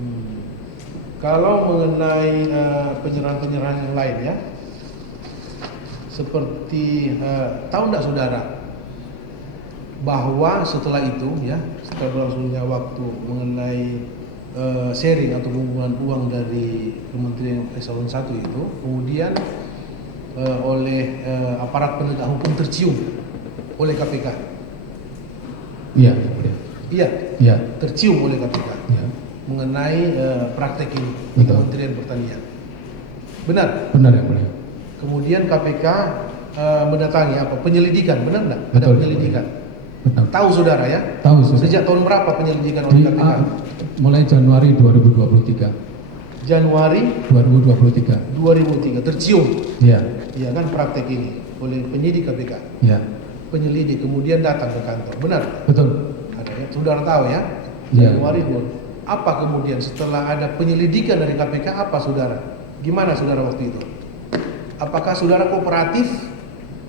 Hmm. Kalau mengenai penyerahan-penyerahan yang lain ya, seperti tahu tidak saudara bahwa setelah itu ya, setelah berlangsungnya waktu mengenai sharing atau pengumpulan uang dari Kementerian Eselon 1 itu, kemudian oleh aparat penegak hukum tercium oleh KPK. Iya. Iya, Iya. tercium oleh KPK Iya. mengenai praktek ini di Betul. Kementerian Pertanian. Benar? Benar yang mulia. Kemudian KPK mendatangi apa? Penyelidikan, benar enggak? Ada Betul. penyelidikan. Betul. Tahu saudara ya? Tahu saudara. Sejak tahun berapa penyelidikan oleh KPK? Mulai Januari 2023. Januari 2023. 2003 tercium. Iya. Iya kan praktek ini oleh penyidik KPK. Iya. Penyelidik kemudian datang ke kantor. Benar? Betul. Ada ya? Saudara tahu ya? Iya. Januari 20. Apa kemudian setelah ada penyelidikan dari KPK apa saudara? Gimana saudara waktu itu? Apakah saudara kooperatif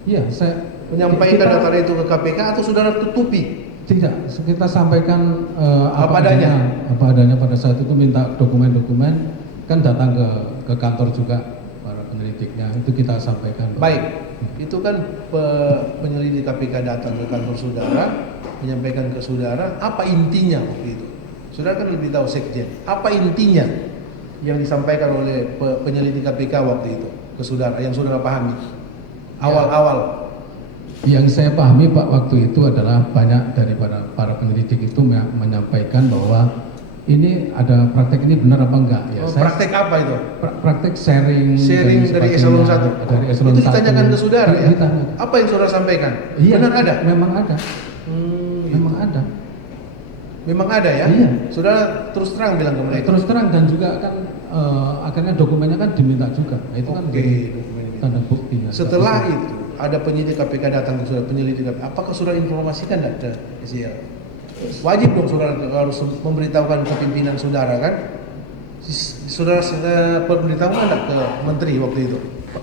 Iya, saya menyampaikan data itu ke KPK atau saudara tutupi? tidak, kita sampaikan Apa adanya? Apa adanya pada saat itu minta dokumen-dokumen, kan datang ke kantor juga para penyelidiknya, itu kita sampaikan. Baik, itu kan penyelidik KPK datang ke kantor saudara, menyampaikan ke saudara apa intinya waktu itu. Saudara kan lebih tahu sekjen. Apa intinya yang disampaikan oleh penyelidik KPK waktu itu ke saudara, yang saudara pahami awal-awal? Yang saya pahami Pak waktu itu adalah banyak daripada para penyelidik itu menyampaikan bahwa ini ada praktek ini benar apa enggak ya. Praktek apa itu? Praktek sharing dari Eselon 1. Dari Eselon 1. Itu ditanyakan ke saudara ya? Ditanya. Apa yang saudara sampaikan? Iya, benar ada? Memang ada. Memang ada. Memang ada ya? Iya. Saudara terus terang bilang ke mereka? Terus terang, dan juga kan akhirnya dokumennya kan diminta juga. Nah, itu kan dokumen tanda bukti. Setelah itu ada penyidik KPK datang ke saudara, penyelidik KPK. Apakah saudara informasikan tidak ke SIL? Wajib dong saudara harus memberitahukan ke pimpinan saudara kan? Saudara memberitahukan tidak ke menteri waktu itu?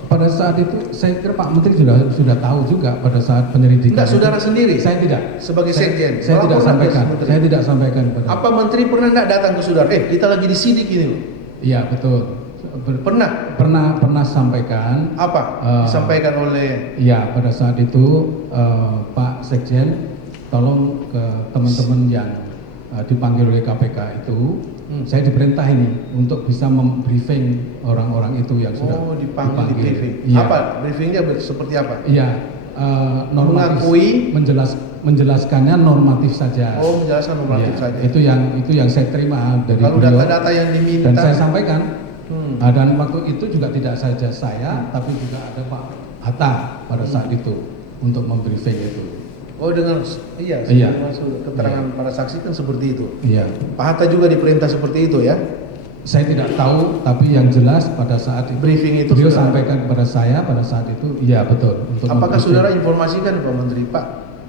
Pada saat itu saya kira Pak Menteri sudah tahu juga pada saat penyelidikan. Enggak, saudara sendiri? Saya tidak. Sebagai sekjen? Saya tidak sampaikan. Saya tidak sampaikan pada. Apa menteri pernah tidak datang ke saudara? Kita lagi disidik ini loh. Iya betul. Pernah sampaikan. Apa? Disampaikan oleh? Iya, pada saat itu Pak Sekjen tolong ke teman-teman yang dipanggil oleh KPK itu, saya diperintah ini untuk bisa membriefing orang-orang itu yang sudah dipanggil. Di briefing. Iya. Apa? Briefingnya seperti apa? Iya, mengakui, menjelaskannya normatif saja. Oh, menjelaskan normatif ya, saja. Itu yang saya terima dari Kalau beliau. Data-data yang diminta dan saya sampaikan. Dan waktu itu juga tidak saja saya, tapi juga ada Pak Hatta pada saat itu untuk membriefing itu. Oh, dengan iya. Keterangan para saksi kan seperti itu. Iya. Pak Hatta juga diperintah seperti itu ya? Saya tidak tahu, tapi yang jelas pada saat itu briefing itu beliau sampaikan kepada saya pada saat itu, iya betul. Untuk apakah saudara informasikan Pak Menteri, Pak,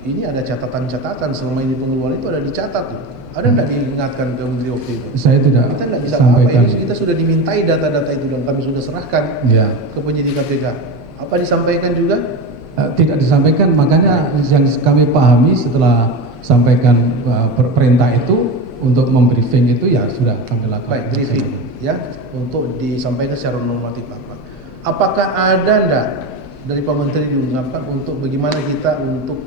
ini ada catatan-catatan selama ini pengeluaran itu ada dicatat tuh. Ada tidak diingatkan ke Menteri waktu itu? Saya tidak. Kita tidak bisa sampaikan. apa-apa. Kita sudah dimintai data-data itu dan kami sudah serahkan ke penyidik KPK. Apa disampaikan juga? Tidak disampaikan, makanya yang kami pahami setelah sampaikan perintah itu untuk membriefing itu ya sudah kami lakukan. Baik, briefing ya untuk disampaikan secara normatif apa. Apakah ada enggak dari Pak Menteri diungkapkan untuk bagaimana kita untuk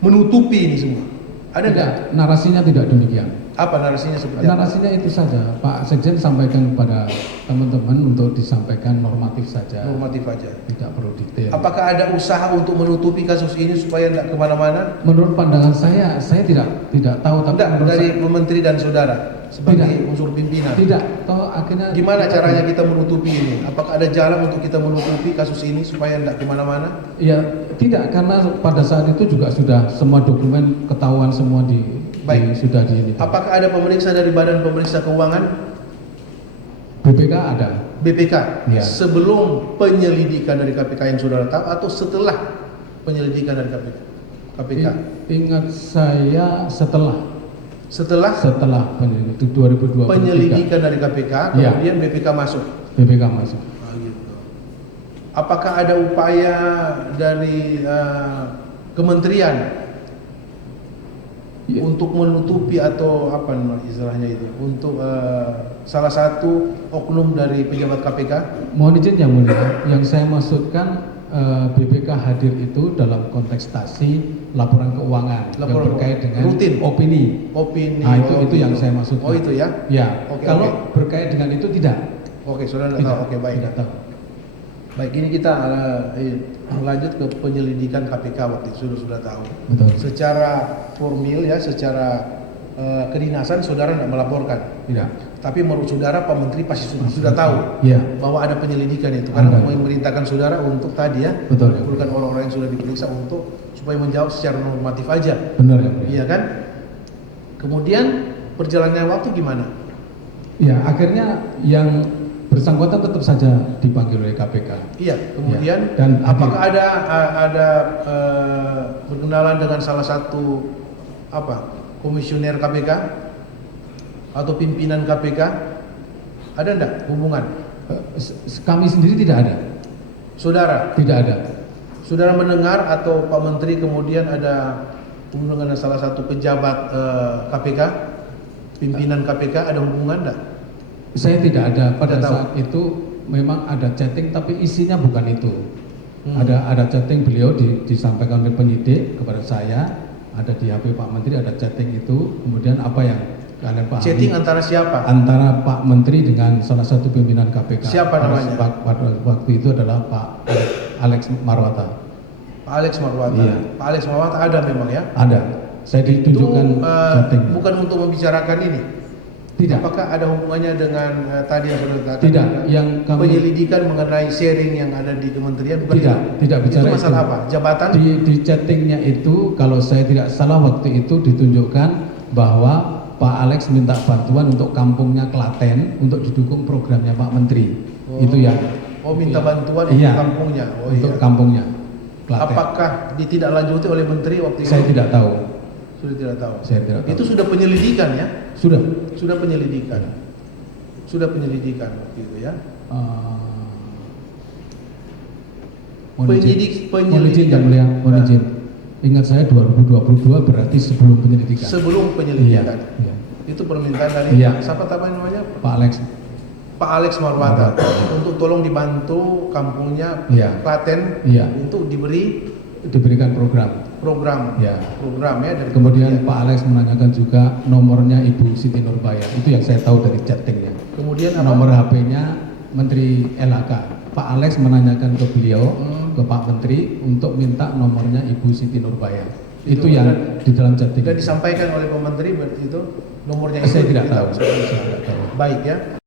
menutupi ini semua? Ada enggak? Narasinya tidak demikian. Apa narasinya seperti apa? Narasinya itu saja. Pak Sekjen sampaikan kepada teman-teman untuk disampaikan normatif saja. Normatif saja. Tidak perlu detail. Apakah ada usaha untuk menutupi kasus ini supaya tidak kemana-mana? Menurut pandangan saya tidak tahu. Tapi dari Menteri dan saudara sebagai unsur pimpinan. Tidak. Toh akhirnya. Gimana caranya kita menutupi ini? Apakah ada jalan untuk kita menutupi kasus ini supaya tidak kemana-mana? Ya tidak, karena pada saat itu juga sudah semua dokumen ketahuan semua sudah di ini. Apakah ada pemeriksa dari Badan Pemeriksa Keuangan? BPK ada. BPK? Ya. Sebelum penyelidikan dari KPK yang saudara tahu atau setelah penyelidikan dari KPK? Ingat saya setelah penyelidikan 2023. Penyelidikan dari KPK, kemudian BPK masuk. BPK masuk. Gitu. Apakah ada upaya dari kementerian? Ya. untuk menutupi atau apa namanya istilahnya itu, untuk salah satu oknum dari pejabat KPK? Mohon izin yang mulia, yang saya maksudkan BPK hadir itu dalam kontestasi laporan keuangan yang Laporan berkait dengan rutin. opini. Opini. Nah, itu yang saya maksudkan. Oh itu ya? Ya, Oke, kalau berkait dengan itu tidak. Oke, saudara tidak Tidak. tahu. Oke, baik. Tidak tahu. Baik, ini kita lanjut ke penyelidikan KPK waktu itu sudah tahu. Betul. Secara formil ya, secara kedinasan saudara tidak melaporkan. Tidak. Tapi menurut saudara Pak Menteri pasti sudah tahu Iya. bahwa ada penyelidikan itu, karena Ada. memerintahkan saudara untuk tadi ya, Betul. mengumpulkan orang-orang yang sudah diperiksa untuk supaya menjawab secara normatif aja. Benar ya, mulia. Iya kan? Kemudian perjalannya waktu gimana? Ya, akhirnya yang bersangkutan tetap saja dipanggil oleh KPK. Iya, kemudian Ya, dan apakah ada berkenalan dengan salah satu komisioner KPK atau pimpinan KPK? Ada enggak hubungan? Kami sendiri tidak ada. Saudara, Tidak ada. saudara mendengar atau Pak Menteri kemudian ada hubungan dengan salah satu pejabat KPK, pimpinan KPK, ada hubungan enggak? Saya tidak ada pada Tidak tahu. saat itu. Memang ada chatting tapi isinya bukan itu. Hmm. Ada chatting beliau disampaikan oleh penyidik kepada saya, ada di HP Pak Menteri ada chatting itu. Kemudian apa yang kalian pahami? Chatting antara siapa? Antara Pak Menteri dengan salah satu pimpinan KPK. Siapa namanya? Pada waktu itu adalah Pak Alex Marwata. Pak Alex Marwata. Iya. Pak Alex Marwata ada memang ya? Ada. Saya ditunjukkan Itu chatting. bukan untuk membicarakan ini. Tidak. Apakah ada hubungannya dengan tadi yang sudah katakan? Tidak. Yang kami penyelidikan mengenai sharing yang ada di kementerian bukan Tidak, itu? tidak bicara Itu masalah itu. apa? Jabatan? Di chattingnya itu, kalau saya tidak salah waktu itu ditunjukkan bahwa Pak Alex minta bantuan untuk kampungnya Klaten untuk didukung programnya Pak Menteri. Itu ya. Oh, minta bantuan Iya. untuk kampungnya. Oh, Untuk iya. kampungnya Klaten. Apakah ditindaklanjuti oleh menteri waktu itu? Saya tidak tahu. Sudah tidak tahu. Saya tidak tahu. Itu sudah penyelidikan ya? Sudah. Sudah penyelidikan. Sudah penyelidikan waktu itu ya. Mohon izin. Penyidik- Mohon izin penyelidikan. yang mulia, mohon Nah. izin. Ingat saya 2022 berarti sebelum penyelidikan. Sebelum penyelidikan. Iya. Itu permintaan dari Iya. siapa namanya? Pak Alex. Pak Alex Marwata untuk tolong dibantu kampungnya Iya. Klaten Iya. untuk Diberikan program. program Ya. program ya dari Kemudian kementerian. Pak Alex menanyakan juga nomornya Ibu Siti Nurbaya. Itu yang saya tahu dari chattingnya. Kemudian apa? Nomor HP-nya Menteri LHK. Pak Alex menanyakan ke beliau, ke Pak Menteri untuk minta nomornya Ibu Siti Nurbaya. Itu yang di dalam chatting. Dan disampaikan oleh Pak Menteri berarti itu nomornya Saya itu tidak tahu. diberitahu. Saya tidak tahu. Baik ya.